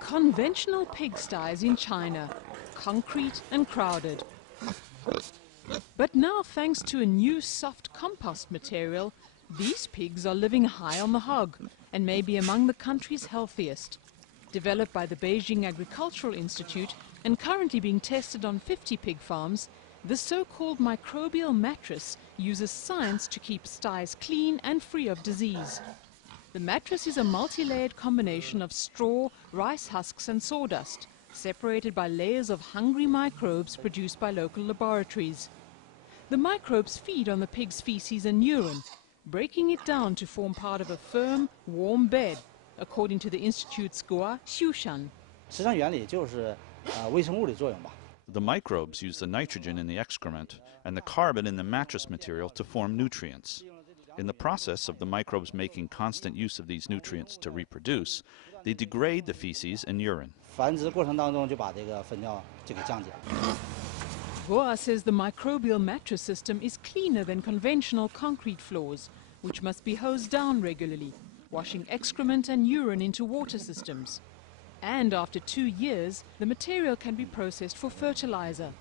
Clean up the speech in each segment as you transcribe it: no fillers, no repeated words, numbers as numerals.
Conventional pigsties in China, concrete and crowded. But now, thanks to a new soft compost material, these pigs are living high on the hog and may be among the country's healthiest. Developed by the Beijing Agricultural Institute and currently being tested on 50 pig farms, the so-called Microbial Mattress uses science to keep sties clean and free of disease. The mattress is a multi-layered combination of straw, rice husks and sawdust, separated by layers of hungry microbes produced by local laboratories. The microbes feed on the pig's feces and urine, breaking it down to form part of a firm, warm bed, according to the Institute's Guo Xiushan. 实际上原理就是微生物的作用吧。 The microbes use the nitrogen in the excrement and the carbon in the mattress material to form nutrients. In the process of the microbes making constant use of these nutrients to reproduce, they degrade the feces and urine. 繁殖过程当中就把这个粪尿就给降解。 Guo says the microbial mattress system is cleaner than conventional concrete floors, which must be hosed down regularly, washing excrement and urine into water systems. And after 2 years, the material can be processed for fertilizer.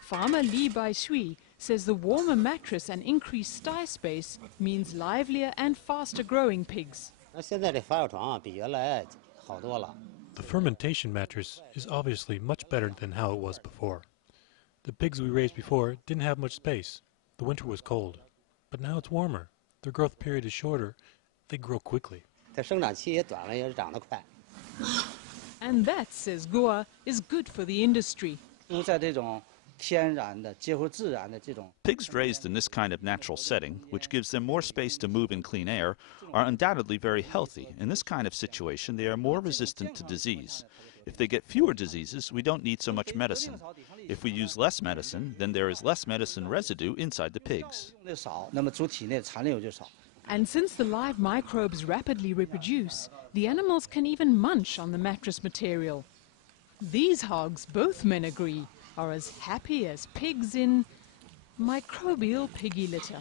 Farmer Li Baishui says the warmer mattress and increased sty space means livelier and faster growing pigs. The fermentation mattress is obviously much better than how it was before. The pigs we raised before didn't have much space. The winter was cold. But now it's warmer. Their growth period is shorter. They grow quickly. And that, says Guo, is good for the industry. Pigs raised in this kind of natural setting, which gives them more space to move in clean air, are undoubtedly very healthy. In this kind of situation, they are more resistant to disease. If they get fewer diseases, we don't need so much medicine. If we use less medicine, then there is less medicine residue inside the pigs. And since the live microbes rapidly reproduce, the animals can even munch on the mattress material. These hogs, both men agree, are as happy as pigs in microbial piggy litter.